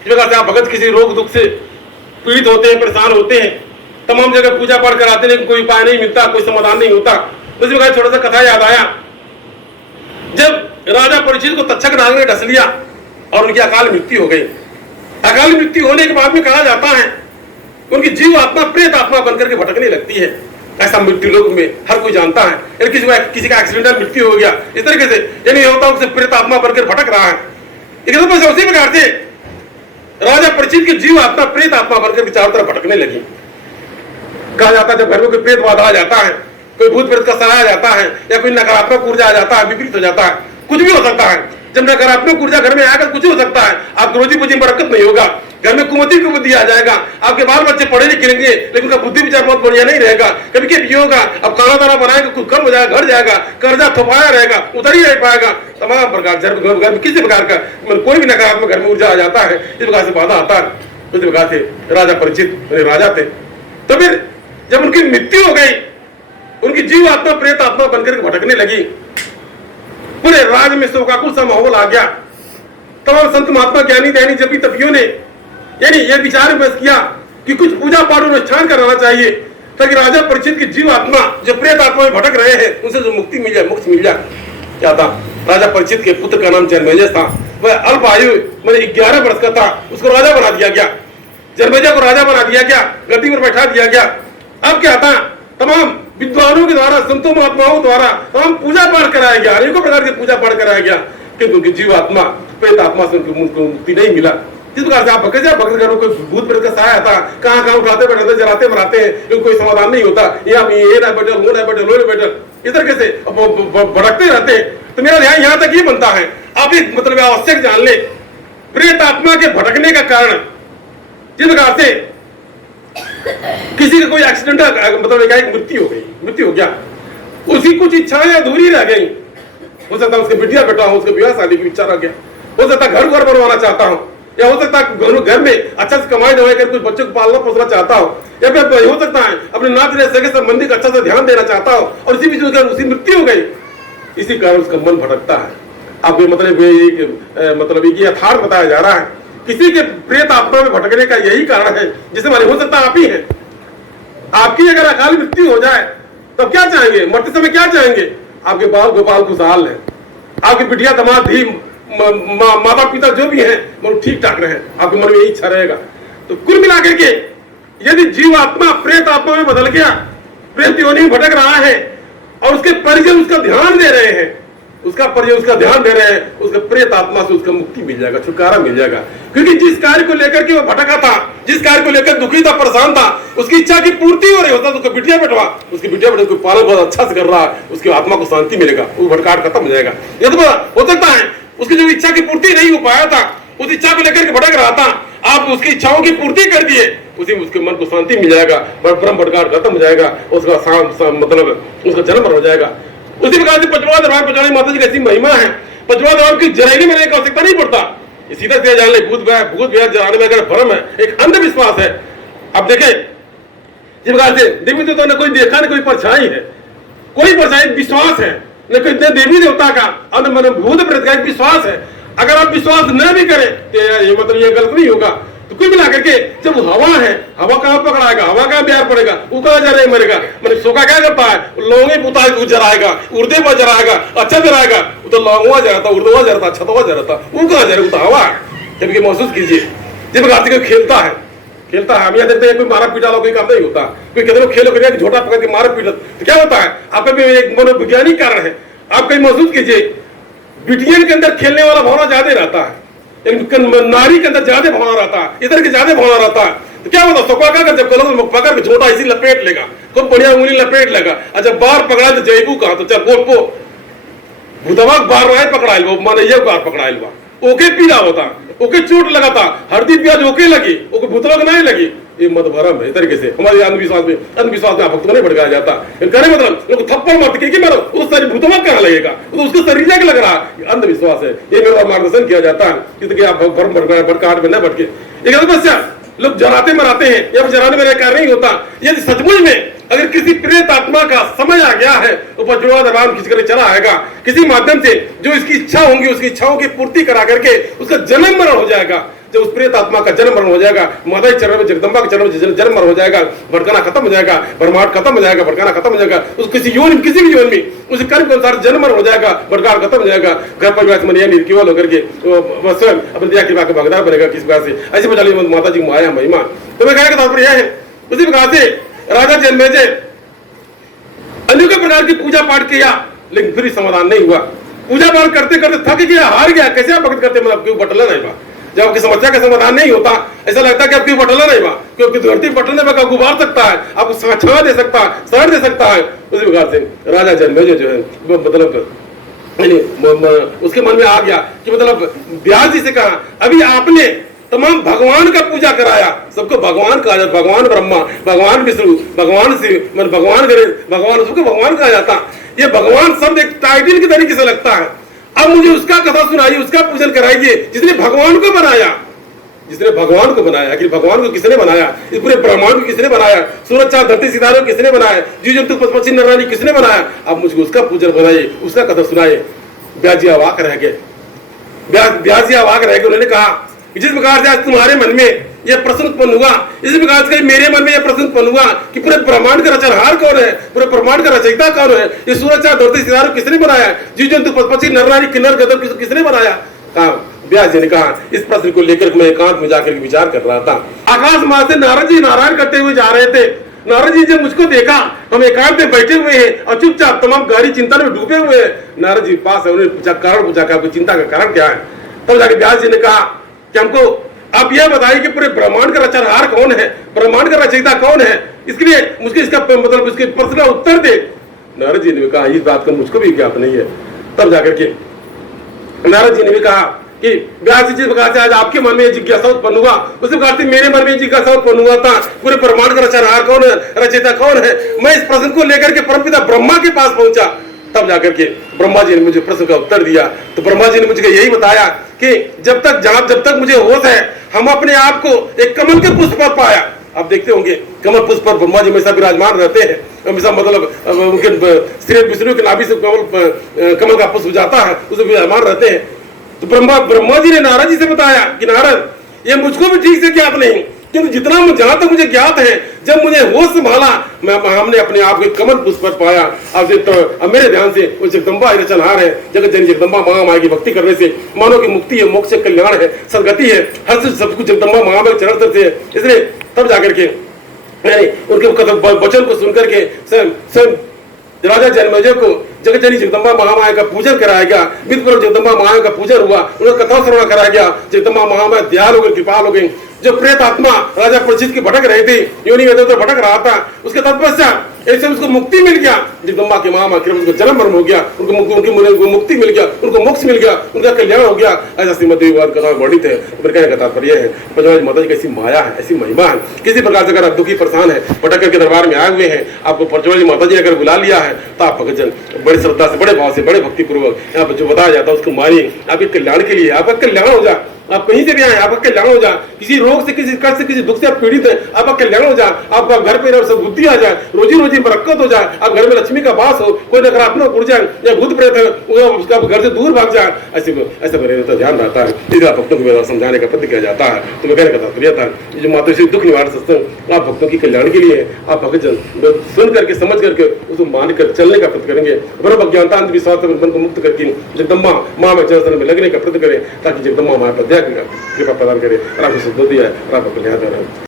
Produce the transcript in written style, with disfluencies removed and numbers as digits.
इस प्रकार से आप भगत किसी रोग दुख से पीड़ित होते हैं, परेशान होते हैं, तमाम जगह पूजा पाठ कराते हैं, लेकिन कोई उपाय नहीं मिलता, कोई समाधान नहीं होता। उसी प्रकार छोटा सा कथा याद आया, जब राजा परीक्षित को तक्षक नाग ने डस लिया और उनकी अकाल मृत्यु हो गई। अकाल मृत्यु होने के बाद में कहा जाता है उनकी जीव आत्मा प्रेत आत्मा बनकर के भटकने लगती है। ऐसा मृत्यु लोक में हर कोई जानता है। यानी किसी का एक्सीडेंटल मृत्यु हो गया इस तरीके से, यानी होता है प्रेत आत्मा बनकर भटक रहा है। उसी प्रकार से राजा परीक्षित की जीव आत्मा प्रेत आत्मा बनकर के चारों तरफ भटकने लगी। कहा जाता है जब घर में कोई प्रेत बाधा आ जाता है, कोई भूत प्रेत का सराया जाता है, या कोई नकारात्मक ऊर्जा आ जाता है, विपरीत हो जाता है, कुछ भी हो सकता है। जब नकारात्मक ऊर्जा घर में आकर कुछ हो सकता है, आपकी रोजी पूजी में बरकत नहीं होगा, घर में कुमति की बुद्धि आ जाएगा, आपके बाल बच्चे पढ़े लिखेंगे लेकिन उनका बुद्धि विचार बहुत बढ़िया नहीं रहेगा, कभी कभी होगा अब खाना दाना बनाएगा कुछ कम हो जाएगा, घट जाएगा, कर्जा थोपाया रहेगा, उतर ही नहीं पाएगा, तमाम प्रकार घर में किसी प्रकार का कोई भी नकारात्मक घर में ऊर्जा आ जाता है, इस प्रकार से बाधा आता है। उस प्रकार से राजा परीक्षित राजा थे। तो फिर जब उनकी मृत्यु हो गई, उनकी जीव आत्मा प्रेत आत्मा बनकर भटकने लगी, पूरे राज्य में शोकाकुल सा माहौल आ गया। तमाम संत महात्मा ज्ञानी दैनी जबी तपियों ने यानी यह विचार विमर्श किया कि कुछ पूजा पाठ अनुष्ठान कराना चाहिए ताकि राजा परीक्षित की जीव आत्मा जो प्रेत आत्मा में भटक रहे हैं उनसे जो मुक्ति मिल जाए, मोक्ष मिल जाए। क्या था? राजा परीक्षित के पुत्र का नाम जन्मेजय था। वह अल्प आयु मतलब 11 वर्ष का था, उसको राजा बना दिया गया। जन्मेजय को राजा बना दिया गया, गद्दी पर बैठा दिया गया। अब क्या था? तमाम विद्वानों के द्वारा, संतों महात्माओं द्वारा तमाम पूजा पाठ कराया गया, अनेकों प्रकार की पूजा पाठ कराया गया, किंतु उनकी जीव आत्मा प्रेत आत्मा से उनको मुक्ति नहीं मिला। जिस प्रकार से आप भगत घरों कोई भूत प्रेत का सहाय आता, कहाँ उठाते बैठाते जलाते मराते हैं, लेकिन कोई समाधान नहीं होता, ये ना बैठल, वो ना बैठल, लो ना बैठल, इस तरीके से भटकते रहते हैं। तो मेरा ध्यान यहाँ तक ये बनता है, आप एक मतलब आवश्यक जान ले प्रेत आत्मा के भटकने का कारण। जिस प्रकार से किसी का कोई एक्सीडेंट मतलब एक मृत्यु हो गया, उसकी कुछ इच्छाएं अधूरी रह गई। हो सकता है उसके बिटिया बेटा हो, उसके विवाह शादी की इच्छा रह गया, हो सकता है घर बनवाना चाहता हूं, या हो सकता है घर में अच्छा से कमाई दवाई कर कुछ बच्चों को पालना पोसना चाहता हो, या फिर हो सकता है अपने नात सगे संबंधी का अच्छा से ध्यान देना चाहता हो और इसी बीच में उसकी मृत्यु हो गई। इसी कारण उसका मन भटकता है। अब मतलब ये यथार्थ बताया जा रहा है, किसी के प्रेत आत्मा में भटकने का यही कारण है, जिसे माने हो सकता आप ही है। आपकी अगर अकाल मृत्यु हो जाए तो क्या चाहेंगे? मरते समय क्या चाहेंगे? आपके बाल गोपाल खुशहाल है, आपकी बिटिया दामाद धी माता पिता जो भी हैं वो ठीक ठाक रहे, आपके मन में यही इच्छा रहेगा। तो कुल मिलाकर के यदि जीव आत्मा प्रेत आत्मा में बदल गया, प्रेत योनि में भटक रहा है और उसके परिजन उसका ध्यान दे रहे हैं, उसका ध्यान दे रहे हैं, उसका प्रेत आत्मा से उसका मुक्ति मिल जाएगा, छुटकारा मिल जाएगा। क्योंकि जिस कार्य को लेकर के वो भटका था, जिस कार्य को लेकर दुखी था, परेशान था, उसकी इच्छा की पूर्ति हो रही होता, तो उसका बिटिया बेटवा उसकी बिटिया बेटा पालन बहुत अच्छा से कर रहा है, उसकी आत्मा को शांति मिलेगा, वो भटकाट खत्म हो जाएगा। ये तो हो सकता है उसकी जो इच्छा की पूर्ति नहीं हो पाया था, उस इच्छा को लेकर के भटक रहा था, आप उसकी इच्छाओं की पूर्ति कर दिए, उसी में उसके मन को शांति मिल जाएगा, ब्रह्म भटकाट खत्म हो जाएगा, उसका मतलब उसका जन्म हो जाएगा। उसी प्रकार से पंचवा दरबार पचौड़ी माता जी की ऐसी महिमा है, पंचवा दरबार की जलाने में की आवश्यकता नहीं पड़ता, सीधा सीधा जान ले भूत व्याह जलाने में अगर भ्रम है, एक अंधविश्वास है। अब देखें जिस प्रकार से देवी देवता ने कोई देखा, न कोई परछाई है, कोई परछाई, विश्वास है, न कोई देवी देवता का भूत प्रेत का विश्वास है। अगर आप विश्वास न भी करें तो ये मतलब ये गलत नहीं होगा। तो कुल मिला करके जब हवा है, हवा कहाँ पकड़ाएगा, हवा कहाँ प्यार पड़ेगा, वो कहाँ जा रहे मरेगा। मतलब सोखा क्या करता है, लौंगे पुता जराएगा, उर्दे पर जराएगा, अच्छा जराएगा, वो तो लौंगवा जराता, उर्दवा जराता, छतवा जराता, वो कहाँ जा रहे, वो तो हवा है। जबकि महसूस कीजिए जिस प्रकार से कोई खेलता है, हम यहाँ देखते हैं कोई मारा पीटा कोई काम नहीं होता, कोई कितने खेलो करिए झोटा पकड़ के मारा पीटा, तो क्या होता है? आपका भी एक मनोवैज्ञानिक कारण है। आप कहीं महसूस कीजिए बिटियन के अंदर खेलने वाला भावना ज्यादा रहता है, नारी के अंदर ज्यादा भावना रहता है, इधर के ज्यादा भावना रहता है। तो क्या होता है जब गलत पकड़ के झोटा इसी लपेट लेगा, खूब बढ़िया उंगली लपेट लेगा, और जब बार पकड़ा तो जयबू कहा तो चल पो भूतवा बार राय पकड़ाइल माने ये बार पकड़ाइल बा, ओके पीड़ा होता, ओके चोट लगा था, हल्दी प्याज ओके लगी, ओके भूतवा को नहीं लगी। ये मत भरम है। इस तरीके से हमारे अंधविश्वास में भक्त को नहीं भड़काया जाता। कहने मतलब थप्पड़ मत के मारो, उस शरीर भूतवा कहाँ लगेगा, तो उसको शरीर जाके लग रहा है, अंधविश्वास है। ये मेरा मार्गदर्शन किया जाता है कि आप भ्रम भड़काहट में न भटके। एक समस्या लोग जराते मराते हैं, या जराने में कार्य नहीं होता। यदि सचमुच में अगर किसी प्रेत आत्मा का समय आ गया है तो पंचवा दरबार खींच कर चला आएगा, किसी माध्यम से जो इसकी इच्छा होंगी उसकी इच्छाओं की पूर्ति करा करके उसका जन्म मरण हो जाएगा। जब उस प्रेत आत्मा का जन्म मरण हो जाएगा, माता के चरण में, जगदम्बा के चरण में जन्म मरण हो जाएगा, भटकाना खत्म हो जाएगा, ब्रह्मांड खत्म हो जाएगा, भटकाना खत्म हो जाएगा, उस किसी किसी भी जीवन में उस कर्म के अनुसार जन्म मरण हो जाएगा, भटकाना खत्म हो जाएगा, घर परिवार मन निर्केवल होकर के स्वयं अपनी दया कृपा का भागीदार बनेगा। किस प्रकार से ऐसे बचा माता जी माया महिमा। तो मैं कहने का तात्पर्य यह है, उसी प्रकार से राजा जन्मेजय अनेकों प्रकार की पूजा पाठ किया, लेकिन फिर समाधान नहीं हुआ। पूजा पाठ करते करते थक गया, हार गया। कैसे आप भक्त करते, मतलब क्यों बटला नहीं बा, जब आपकी समस्या का समाधान नहीं होता, ऐसा लगता है कि आप क्यों बटला नहीं बा, क्योंकि धरती बटलने में आपको उबार सकता है, आपको छां दे सकता है, सड़ दे सकता है। उसी प्रकार से राजा जन्मेजय जो है मतलब उसके मन में आ गया कि मतलब व्यास जी से कहा, अभी आपने तमाम भगवान का पूजा कराया, सबको भगवान कहा जाता, भगवान ब्रह्मा, भगवान विष्णु, भगवान शिव, मतलब भगवान गणेश, भगवान, सबको भगवान कहा जाता। ये भगवान शब्द एक टाइटल की तरीके से लगता है। अब मुझे उसका कथा सुनाइए, उसका पूजन कराइए जिसने भगवान को बनाया, जिसने भगवान को बनाया। कि भगवान को किसने बनाया, इस पूरे ब्रह्मांड को किसने बनाया, सूरज चांद धरती सितारों किसने बनाया, जीव जंतु पशु पक्षी नर नारी किसने बनाया। अब मुझको उसका पूजन बनाइए, उसका कथा सुनाइए। व्यास जी अवाक रह गए, व्यास जी अवाक रह गए। उन्होंने कहा जिस प्रकार से आज तुम्हारे मन में यह प्रश्न उत्पन्न हुआ, इसी प्रकार से मेरे मन में यह प्रश्न उत्पन्न हुआ कि पूरे ब्रह्मांड का रचनहार कौन है, पूरे ब्रह्मांड का रचयिता कौन है, ये सूरज चांद धरती सितारों किसने बनाया, जीव जंतु पशु पक्षी नर नारी किन्नर गंधर्व किसने बनाया। कहा व्यास जी ने कहा, इस प्रश्न को लेकर मैं एकांत में जाकर विचार कर रहा था। आकाश मार्ग से नारद जी नारायण करते हुए जा रहे थे। नारद जी जब मुझको देखा, हम एकांत में बैठे हुए हैं और चुपचाप तमाम गहरी चिंता में डूबे हुए हैं। नारद जी पास है, उन्होंने पूछा, कारण पूछा कि आपकी चिंता का कारण क्या है। तब जाके व्यास जी ने कहा कि हमको आप यह बताइए कि पूरे ब्रह्मांड का रचनहार कौन है, ब्रह्मांड का रचयिता कौन है, इसके लिए मुझे इसका मतलब इसके प्रश्न का उत्तर दे। नारद जी ने भी कहा, इस बात का मुझको भी ज्ञात नहीं है। तब जाकर के नारद जी ने भी कहा कि व्यास जी जिस प्रकार से आज आपके मन में जिज्ञासा उत्पन्न हुआ, उसी प्रकार से मेरे मन में जिज्ञासा उत्पन्न हुआ था, पूरे ब्रह्मांड का रचनहार कौन है, रचयिता कौन है। मैं इस प्रश्न को लेकर के परमपिता ब्रह्मा के पास पहुंचा। तब जाकर के ब्रह्मा जी ने मुझे प्रश्न का उत्तर दिया। तो ब्रह्मा जी ने मुझे यही बताया कि जब तक मुझे होश है, हम अपने आप को एक कमल के पुष्प पर पाया। आप देखते होंगे कमल पुष्प पर ब्रह्मा जी हमेशा विराजमान रहते हैं, हमेशा मतलब उनके श्री विष्णु के नाभि से कमल का पुष्प जाता है, उसमें विराजमान रहते हैं। तो ब्रह्मा जी ने नारद जी से बताया कि नारद, ये मुझको भी ठीक से ज्ञात नहीं, किंतु जितना जहां तक मुझे ज्ञात है, जब मुझे होश संभाला, हमने अपने आप को कमल पुष्प पर पाया। अब मेरे ध्यान से वो जगदम्बा रचनहार है, जगत जननी जगदम्बा महामाया की भक्ति करने से मानव की मुक्ति है, मोक्ष कल्याण है, सदगति है, हर से सब कुछ जगदम्बा महामाया के चरण से है। इसलिए तब जाकर के उनके वचन को सुनकर के स्वयं राजा जन्मेजय को जगत जननी जगदम्बा महामाया का पूजन कराया गया। विधिपूर्वक जगदम्बा महामाया का पूजन हुआ, उन्हें कथा श्रवण कराया गया। जगदम्बा महामाया दयाल हो गई, कृपाल हो गई। जो प्रेत आत्मा राजा परीक्षित की भटक रही थी, योनि में तो भटक रहा था, उसके तत्पश्चात ऐसे उसको मुक्ति मिल गया। जगदम्बा की महामाया कृपा उनको जन्म मरण हो गया, उनको मुक्ति मिल गया, उनको मोक्ष मिल गया, उनका कल्याण हो गया। ऐसा श्रीमद् भागवत कथा वर्णित है। तो कहने का तात्पर्य है, पंचमहाराज माता जी की ऐसी माया है, ऐसी महिमा है। किसी प्रकार से अगर आप दुखी परेशान है, भटक करके दरबार में आए हुए हैं, आपको पंचमहाराज माता जी ने अगर बुला लिया है, तो आप भक्तजन बड़ी श्रद्धा से, बड़े भाव से, बड़े भक्ति पूर्वक यहाँ पर जो बताया जाता है उसको मानिए। आपके कल्याण के लिए, आपका कल्याण हो जाए। आप कहीं से भी आए, आपका कल्याण हो जाए। किसी रोग से, किसी कष्ट से, किसी दुख से आप पीड़ित है, आपका कल्याण हो जाए। आपका घर पे सद्बुद्धि आ जाए, रोजी रोजी बरकत हो जाए, आप घर में लक्ष्मी का वास हो, कोई नकारात्मक ऊर्जा या भूत प्रेत है उसका घर से दूर भाग जाए। ऐसा मेरे तो ध्यान रहता है। इसलिए भक्तों को समझाने का प्रति किया जाता है। तो मैं कहने का तात्पर्य था, जो माता श्री दुख निवारण सत्संग आप भक्तों की कल्याण के लिए, आप भक्तजन सुन करके समझ करके उसको मान कर चलने का प्रति करेंगे। ब्रह्म अज्ञानता अंधविश्वास मन को मुक्त करके जगदम्बा माँ में चरण में लगने का प्रति करें, ताकि जगदम्बा माँ पर दया कृपा प्रदान करे और आपको सद्बुद्धि है और आपको कल्याण है।